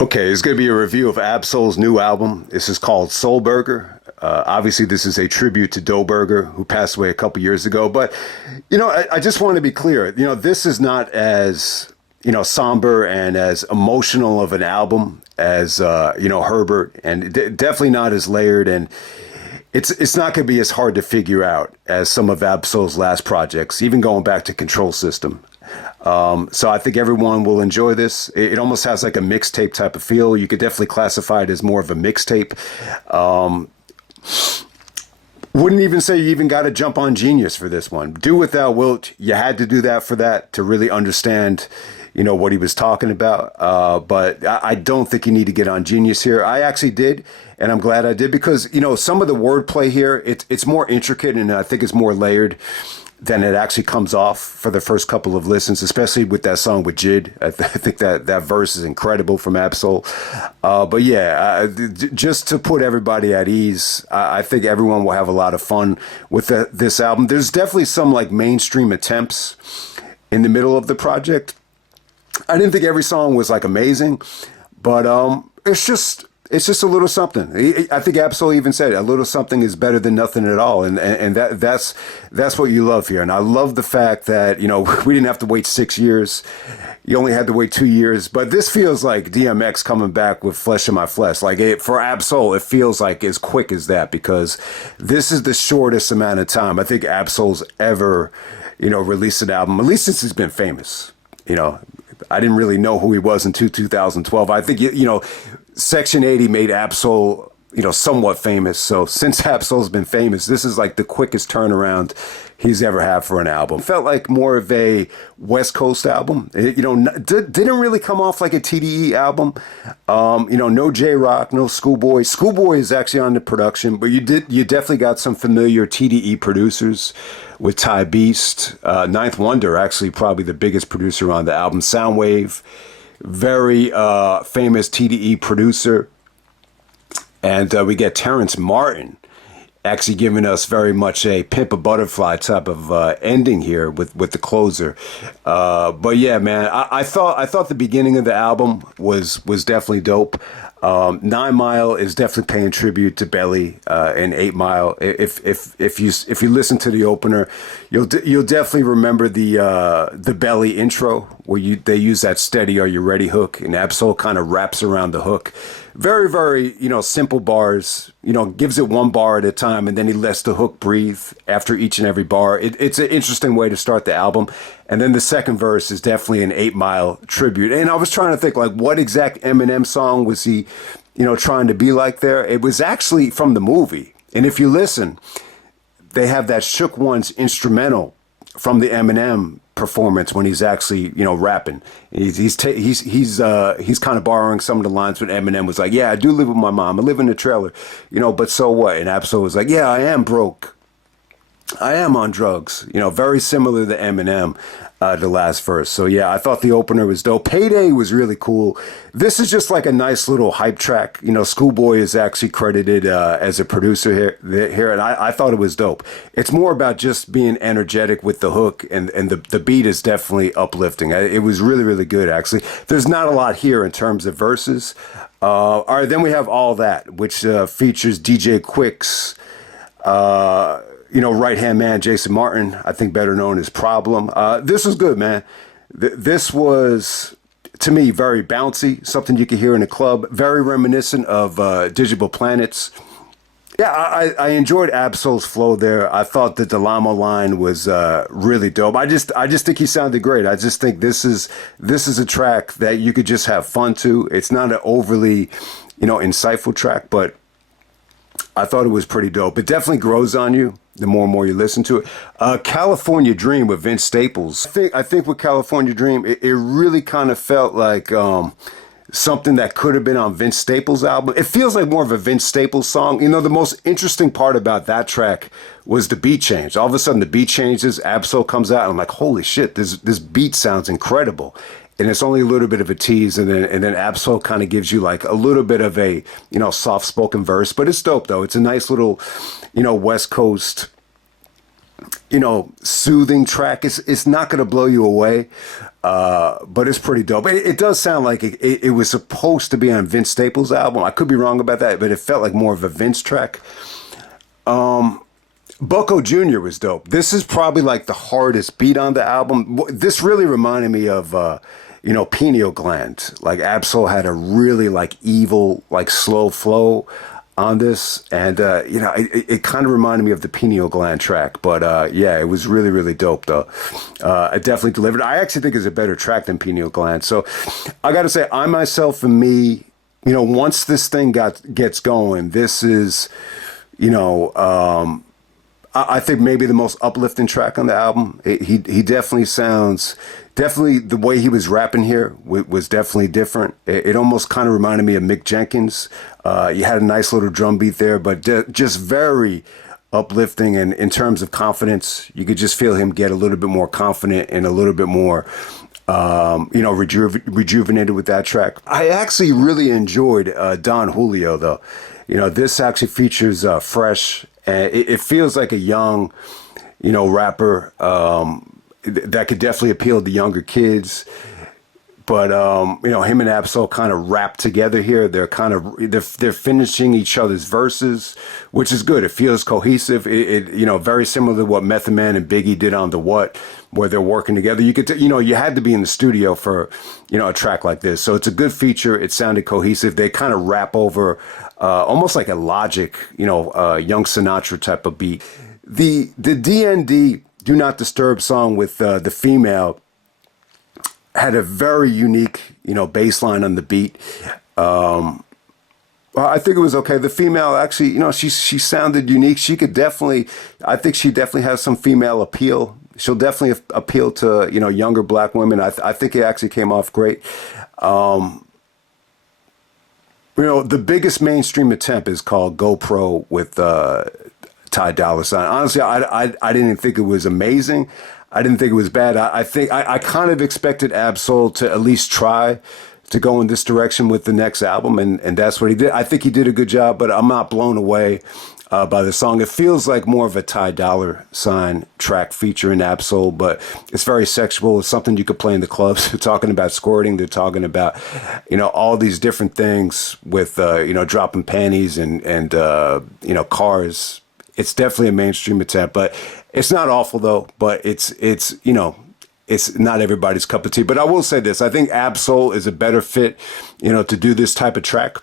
Okay, it's going to be a review of Absol's new album. This is called Soul Burger. Obviously, this is a tribute to Doe Burger, who passed away a couple years ago. But, I just want to be clear. This is not as, somber and as emotional of an album as, Herbert, and definitely not as layered. And it's not going to be as hard to figure out as some of Absol's last projects, even going back to Control System. So I think everyone will enjoy this. It almost has like a mixtape type of feel. You could definitely classify it as more of a mixtape. Wouldn't even say you even got to jump on Genius for this one. Do Without Wilt, you had to do that for that to really understand, what he was talking about. But I don't think you need to get on Genius here. I actually did, and I'm glad I did because, some of the wordplay here, it's more intricate and I think it's more layered than it actually comes off for the first couple of listens, especially with that song with Jid. I think that verse is incredible from Absol. But yeah, just to put everybody at ease, I think everyone will have a lot of fun with this album. There's definitely some like mainstream attempts in the middle of the project. I didn't think every song was like amazing, but it's just a little something. I think Absol even said a little something is better than nothing at all, and that's what you love here. And I love the fact that we didn't have to wait 6 years. You only had to wait 2 years, but this feels like DMX coming back with Flesh of My Flesh. Like for Absol, it feels like as quick as that because this is the shortest amount of time I think Absol's ever released an album, at least since he's been famous. I didn't really know who he was until 2012. I think, Section 80 made Absol, somewhat famous. So since Absol's been famous, this is like the quickest turnaround he's ever had for an album. Felt like more of a West Coast album. Didn't really come off like a TDE album. No J-Rock, no Schoolboy. Schoolboy is actually on the production, but you definitely got some familiar TDE producers with Ty Beast. Ninth Wonder, actually probably the biggest producer on the album. Soundwave, very famous TDE producer. And we get Terrence Martin actually giving us very much a Pimp a Butterfly type of ending here with the closer. But yeah, man, I thought the beginning of the album was definitely dope. 9 Mile is definitely paying tribute to Belly and 8 Mile. If you listen to the opener, you'll definitely remember the Belly intro where they use that steady Are You Ready hook, and Absol kind of wraps around the hook. Very, very, simple bars, gives it one bar at a time, and then he lets the hook breathe after each and every bar. It's an interesting way to start the album. And then the second verse is definitely an 8 Mile tribute. And I was trying to think, like, what exact Eminem song was he, trying to be like there? It was actually from the movie. And if you listen, they have that Shook Ones instrumental from the Eminem performance when he's actually rapping. He's kind of borrowing some of the lines when Eminem was like, yeah, I do live with my mom, I live in a trailer, but so what? And Absol was like, yeah, I am broke, I am on drugs, very similar to Eminem, the last verse. So yeah, I thought the opener was dope. Payday was really cool. This is just like a nice little hype track. Schoolboy is actually credited as a producer here, and I thought it was dope. It's more about just being energetic with the hook, and the beat is definitely uplifting. It was really, really good, actually. There's not a lot here in terms of verses. All right, then we have All That, which features DJ Quick's right-hand man, Jason Martin, I think better known as Problem. This was good, man. This was, to me, very bouncy, something you could hear in a club, very reminiscent of Digital Planets. Yeah, I enjoyed Absol's flow there. I thought the Delamo line was really dope. I just think he sounded great. I just think this is a track that you could just have fun to. It's not an overly, insightful track, but I thought it was pretty dope. It definitely grows on you the more and more you listen to it. California Dream with Vince Staples. I think with California Dream, it really kind of felt like something that could have been on Vince Staples' album. It feels like more of a Vince Staples song. The most interesting part about that track was the beat change. All of a sudden the beat changes, Absol comes out, and I'm like, holy shit, this beat sounds incredible. And it's only a little bit of a tease, and then Absol kind of gives you like a little bit of a soft spoken verse, but it's dope though. It's a nice little West Coast soothing track. It's not going to blow you away, but it's pretty dope. It does sound like it was supposed to be on Vince Staples' album. I could be wrong about that, but it felt like more of a Vince track. Bucko Jr. was dope. This is probably like the hardest beat on the album. This really reminded me of, Pineal Gland. Like Ab-Soul had a really like evil, like slow flow on this. And, it kind of reminded me of the Pineal Gland track. But yeah, it was really, really dope though. It definitely delivered. I actually think it's a better track than Pineal Gland. So I got to say, I myself and me, once this thing gets going, this is, I think maybe the most uplifting track on the album. He definitely sounds, definitely the way he was rapping here was definitely different. It almost kind of reminded me of Mick Jenkins. You had a nice little drum beat there, but just very uplifting. And in terms of confidence, you could just feel him get a little bit more confident and a little bit more, rejuvenated with that track. I actually really enjoyed Don Julio, though. This actually features Fresh. And it feels like a young, rapper that could definitely appeal to younger kids. But him and Ab-Soul kind of rap together here. They're finishing each other's verses, which is good. It feels cohesive. It very similar to what Method Man and Biggie did on The What, where they're working together. You could you had to be in the studio for a track like this. So it's a good feature. It sounded cohesive. They kind of rap over almost like a Logic, Young Sinatra type of beat. The DND Do Not Disturb song with the female had a very unique, bass line on the beat. Well, I think it was okay. The female actually, she sounded unique. I think she definitely has some female appeal. She'll definitely appeal to, younger black women. I think it actually came off great. The biggest mainstream attempt is called GoPro with Ty Dolla $ign. Honestly, I didn't think it was amazing. I didn't think it was bad. I think I kind of expected Ab-Soul to at least try to go in this direction with the next album, and that's what he did. I think he did a good job, but I'm not blown away by the song. It feels like more of a Ty Dolla $ign track featuring Ab-Soul, but it's very sexual. It's something you could play in the clubs. They're talking about squirting. They're talking about, all these different things with, dropping panties and cars. It's definitely a mainstream attempt, but it's not awful though. But it's not everybody's cup of tea. But I will say this: I think Ab-Soul is a better fit, to do this type of track.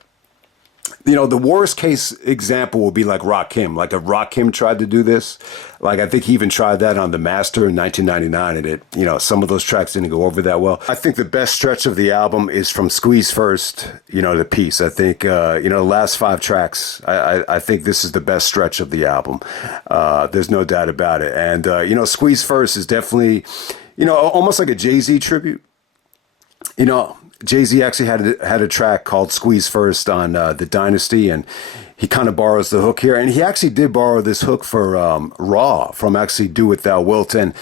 The worst case example would be like Rakim. Like if Rakim tried to do this, like I think he even tried that on The Master in 1999, and some of those tracks didn't go over that well. I think the best stretch of the album is from Squeeze First, to Peace. I think, the last 5 tracks, I think this is the best stretch of the album. There's no doubt about it. And, Squeeze First is definitely, almost like a Jay-Z tribute. Jay-Z actually had a track called Squeeze First on The Dynasty, and he kind of borrows the hook here. And he actually did borrow this hook for Raw from actually Do What Thou Wilt. And,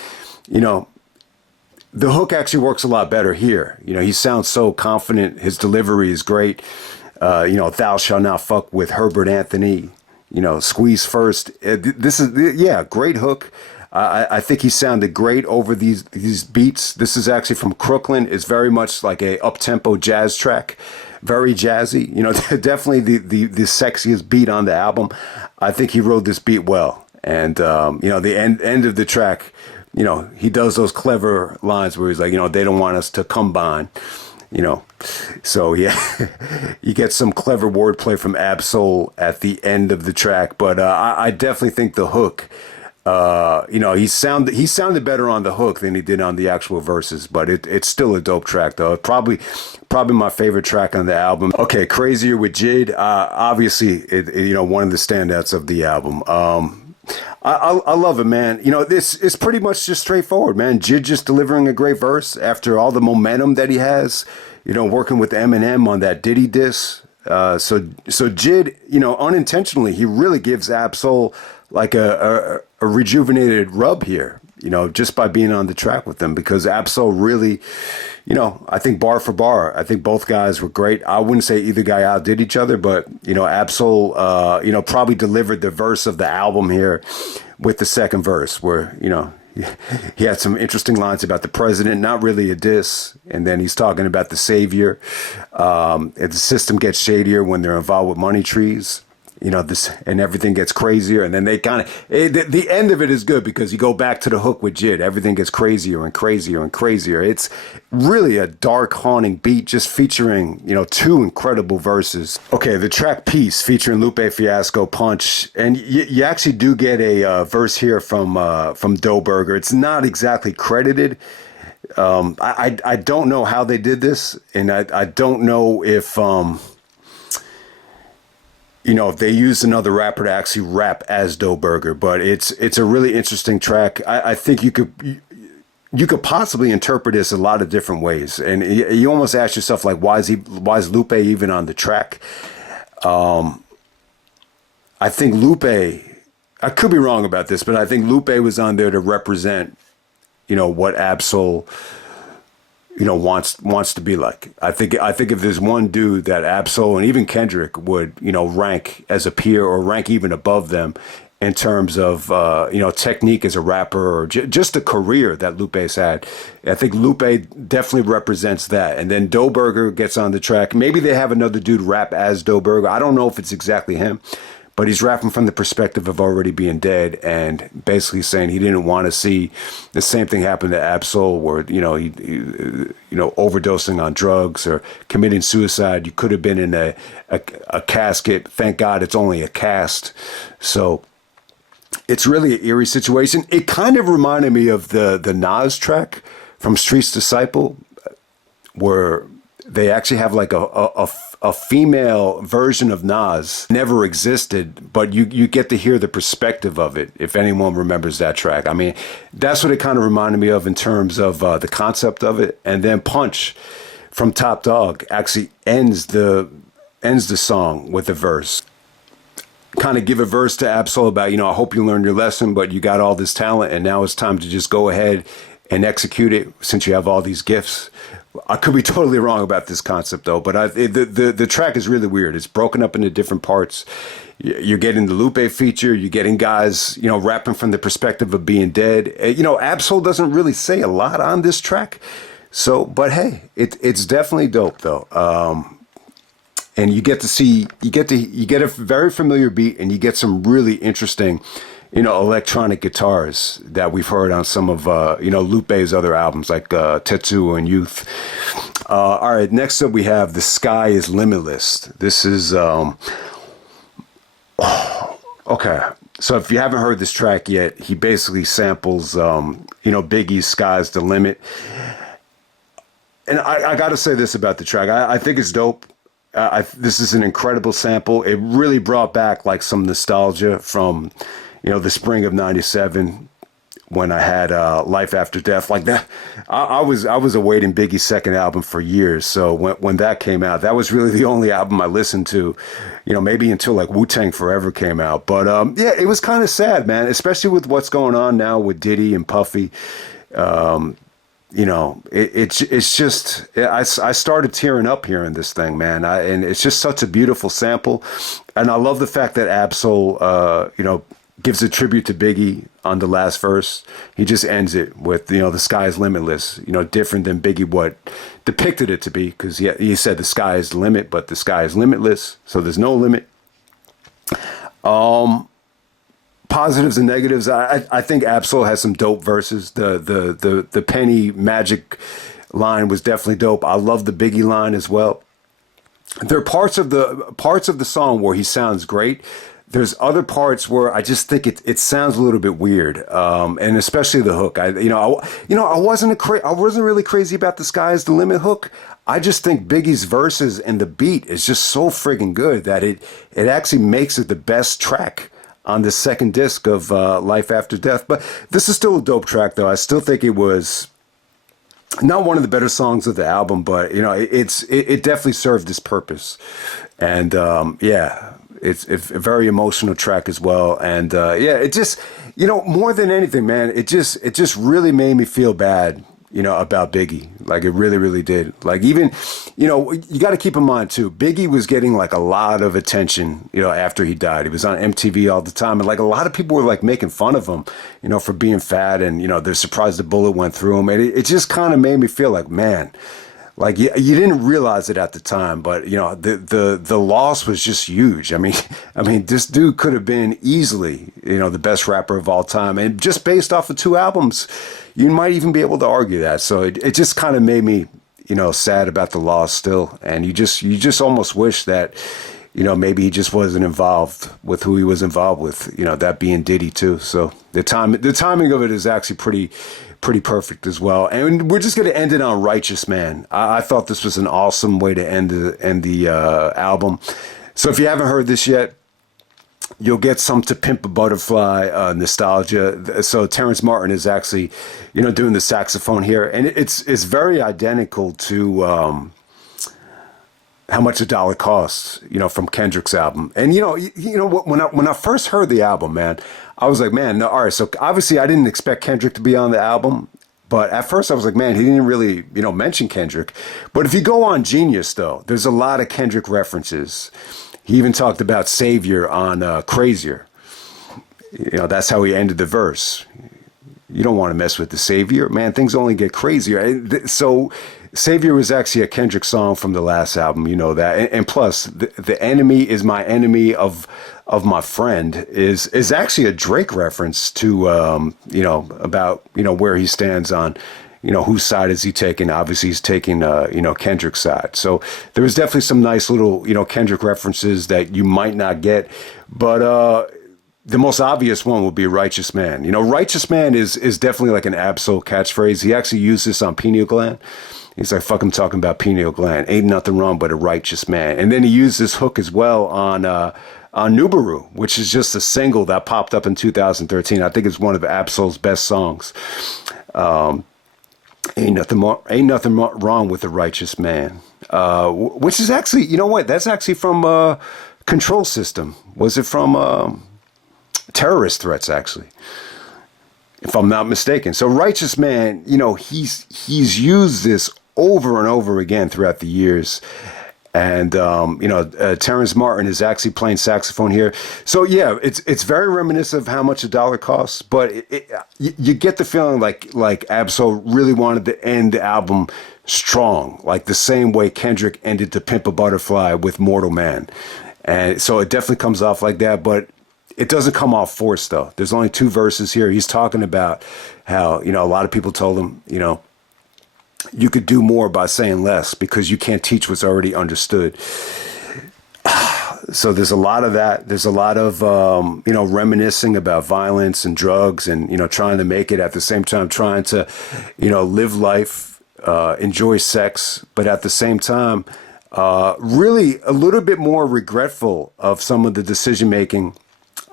the hook actually works a lot better here. He sounds so confident. His delivery is great. Thou Shalt Not Fuck with Herbert Anthony. Squeeze First. This is, great hook. I think he sounded great over these beats. This is actually from Crooklyn. It's very much like a up-tempo jazz track, very jazzy. Definitely the sexiest beat on the album. I think he wrote this beat well. And, the end of the track, he does those clever lines where he's like, they don't want us to combine. So yeah, you get some clever wordplay from Ab-Soul at the end of the track. But I definitely think the hook, he sounded better on the hook than he did on the actual verses, but it's still a dope track though. Probably my favorite track on the album. Okay, Crazier with Jid. Obviously, one of the standouts of the album. I love it, man. This is pretty much just straightforward, man. Jid just delivering a great verse after all the momentum that he has, working with Eminem on that Diddy diss. So Jid, unintentionally, he really gives Ab-Soul like a rejuvenated rub here, just by being on the track with them, because Ab-Soul really, I think bar for bar, I think both guys were great. I wouldn't say either guy outdid each other, but, Ab-Soul, probably delivered the verse of the album here with the second verse where, he had some interesting lines about the president, not really a diss. And then he's talking about the savior. The system gets shadier when they're involved with money trees. This, and everything gets crazier. And then they the end of it is good because you go back to the hook with Jid. Everything gets crazier and crazier and crazier. It's really a dark, haunting beat, just featuring, two incredible verses. Okay, the track Peace featuring Lupe Fiasco, Punch. And you actually do get a verse here from Doe Burger. It's not exactly credited. I don't know how they did this. And I don't know if they used another rapper to actually rap as Doe Burger, but it's a really interesting track. I think you could possibly interpret this a lot of different ways, and you almost ask yourself like, why is Lupe even on the track? I think Lupe, I could be wrong about this, but I think Lupe was on there to represent, what Ab-Soul wants to be like. I think if there's one dude that Ab-Soul and even Kendrick would, rank as a peer or rank even above them in terms of, technique as a rapper or just a career that Lupe's had. I think Lupe definitely represents that. And then Doe Burger gets on the track. Maybe they have another dude rap as Doe Burger. I don't know if it's exactly him. But he's rapping from the perspective of already being dead and basically saying he didn't want to see the same thing happen to Ab-Soul where, he overdosing on drugs or committing suicide. You could have been in a casket. Thank God it's only a cast. So it's really an eerie situation. It kind of reminded me of the Nas track from Street's Disciple where they actually have like a female version of Nas. Never existed, but you get to hear the perspective of it, if anyone remembers that track. I mean, that's what it kind of reminded me of in terms of the concept of it. And then Punch from Top Dog actually ends the song with a verse. Kind of give a verse to Ab-Soul about, I hope you learned your lesson, but you got all this talent and now it's time to just go ahead and execute it since you have all these gifts. I could be totally wrong about this concept though, but the track is really weird. It's broken up into different parts. You're getting the Lupe feature. You're getting guys, rapping from the perspective of being dead. Ab-Soul doesn't really say a lot on this track. So, but hey, it's definitely dope though. And you get a very familiar beat and you get some really interesting, electronic guitars that we've heard on some of, Lupe's other albums like Tetsu and Youth. All right, next up we have The Sky is Limitless. This is, okay. So if you haven't heard this track yet, he basically samples, Biggie's Sky's the Limit. And I got to say this about the track. I think it's dope. This is an incredible sample. It really brought back like some nostalgia from, the spring of '97 when I had Life After Death. Like that, I was awaiting Biggie's second album for years. So when that came out, that was really the only album I listened to, maybe until like Wu-Tang Forever came out. But yeah, it was kind of sad, man, especially with what's going on now with Diddy and Puffy. It's just, I started tearing up hearing this thing, man. And it's just such a beautiful sample. And I love the fact that Ab-Soul, gives a tribute to Biggie on the last verse. He just ends it with, the sky is limitless, different than Biggie what depicted it to be. Because he said the sky is the limit, but the sky is limitless. So there's no limit. Positives and negatives. I think Ab-Soul has some dope verses. The Penny Magic line was definitely dope. I love the Biggie line as well. There are parts of the song where he sounds great. There's other parts where I just think it sounds a little bit weird, and especially the hook. I wasn't really crazy about the Sky is the Limit hook. I just think Biggie's verses and the beat is just so friggin' good that it actually makes it the best track on the second disc of Life After Death. But this is still a dope track, though. I still think it was not one of the better songs of the album, but it definitely served its purpose. And it's a very emotional track as well. And it just, more than anything, man, it just really made me feel bad, about Biggie. Like it really, really did. Like even, you got to keep in mind too, Biggie was getting like a lot of attention, after he died. He was on MTV all the time. And like a lot of people were like making fun of him, for being fat and, they're surprised the bullet went through him. And it just kind of made me feel like, man, like you didn't realize it at the time, but the loss was just huge. I mean, this dude could have been easily, the best rapper of all time, and just based off of 2 albums, you might even be able to argue that. So it just kind of made me, sad about the loss still, and you just almost wish that, maybe he just wasn't involved with who he was involved with, that being Diddy too. So the timing of it is actually pretty perfect as well. And we're just going to end it on Righteous Man. I thought this was an awesome way to end the album. So if you haven't heard this yet, you'll get some To Pimp a Butterfly nostalgia. So Terrence Martin is actually, doing the saxophone here, and it's very identical to How Much a Dollar Costs, from Kendrick's album. And when I first heard the album, man, I was like, man, no, all right. So obviously I didn't expect Kendrick to be on the album, but at first I was like, man, he didn't really, mention Kendrick. But if you go on Genius though, there's a lot of Kendrick references. He even talked about Savior on Crazier. That's how he ended the verse. You don't want to mess with the Savior, man. Things only get crazier. So Savior was actually a Kendrick song from the last album, that. And plus, the enemy is my enemy of my friend is actually a Drake reference to, about, where he stands on, whose side is he taking? Obviously, he's taking, Kendrick's side. So there was definitely some nice little, Kendrick references that you might not get. But the most obvious one would be Righteous Man. Righteous Man is definitely like an Ab-Soul catchphrase. He actually used this on Pineal Gland. He's like, fuck, I'm talking about pineal gland. Ain't nothing wrong but a righteous man. And then he used this hook as well on Nubaru, which is just a single that popped up in 2013. I think it's one of Ab-Soul's best songs. Ain't nothing wrong with a righteous man. Which is actually, you know what? That's actually from Control System. Was it from Terrorist Threats, actually? If I'm not mistaken. So Righteous Man, he's used this over and over again throughout the years. And, Terrence Martin is actually playing saxophone here. So, yeah, it's very reminiscent of How Much a Dollar Costs. But you get the feeling like Ab-Soul really wanted to end the album strong, like the same way Kendrick ended To Pimp a Butterfly with Mortal Man. And so it definitely comes off like that. But it doesn't come off forced, though. There's only 2 verses here. He's talking about how, a lot of people told him, you could do more by saying less because you can't teach what's already understood. So there's a lot of that. There's a lot of, reminiscing about violence and drugs and, trying to make it at the same time, trying to, live life, enjoy sex, but at the same time, really a little bit more regretful of some of the decision making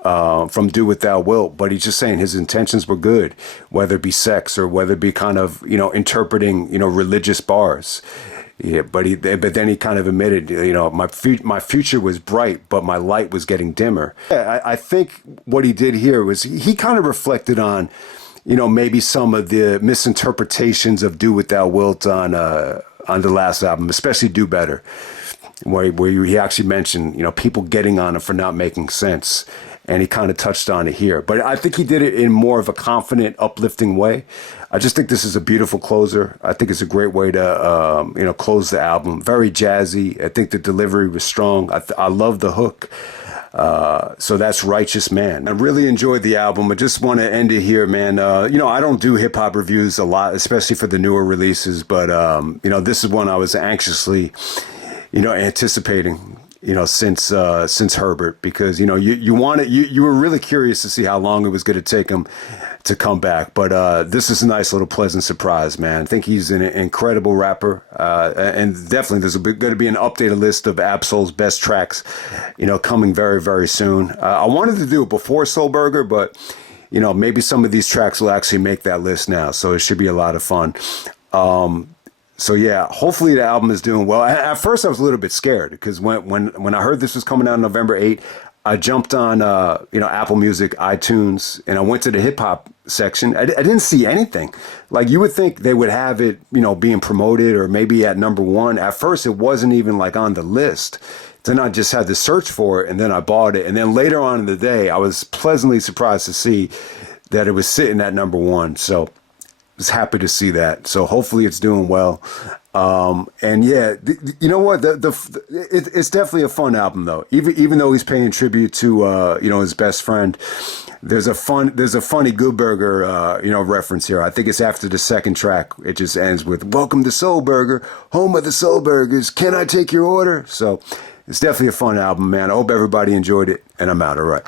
from Do What Thou Wilt, but he's just saying his intentions were good, whether it be sex or whether it be kind of, interpreting, religious bars. Yeah, but then he kind of admitted, my future was bright, but my light was getting dimmer. Yeah, I think what he did here was he kind of reflected on, maybe some of the misinterpretations of Do What Thou Wilt on the last album, especially Do Better, where he actually mentioned, people getting on it for not making sense. And he kind of touched on it here. But I think he did it in more of a confident, uplifting way. I just think this is a beautiful closer. I think it's a great way to, close the album. Very jazzy. I think the delivery was strong. I love the hook. So that's Righteous Man. I really enjoyed the album. I just want to end it here, man. I don't do hip hop reviews a lot, especially for the newer releases. But, this is one I was anxiously, anticipating. Since Herbert, because, you were really curious to see how long it was going to take him to come back. But this is a nice little pleasant surprise, man. I think he's an incredible rapper. And definitely there's going to be an updated list of Ab-Soul's best tracks, coming very, very soon. I wanted to do it before Soul Burger, but, maybe some of these tracks will actually make that list now. So it should be a lot of fun. So yeah, hopefully the album is doing well. At first I was a little bit scared because when I heard this was coming out November 8th, I jumped on Apple Music, iTunes, and I went to the hip hop section. I didn't see anything. Like you would think they would have it, being promoted or maybe at number one. At first, it wasn't even like on the list. Then I just had to search for it, and then I bought it. And then later on in the day, I was pleasantly surprised to see that it was sitting at number one. So was happy to see that. So hopefully it's doing well. And yeah, you know what? It's definitely a fun album though. Even though he's paying tribute to his best friend. There's a funny Good Burger reference here. I think it's after the second track. It just ends with "Welcome to Soul Burger, home of the Soul Burgers. Can I take your order?" So it's definitely a fun album, man. I hope everybody enjoyed it, and I'm out. All right.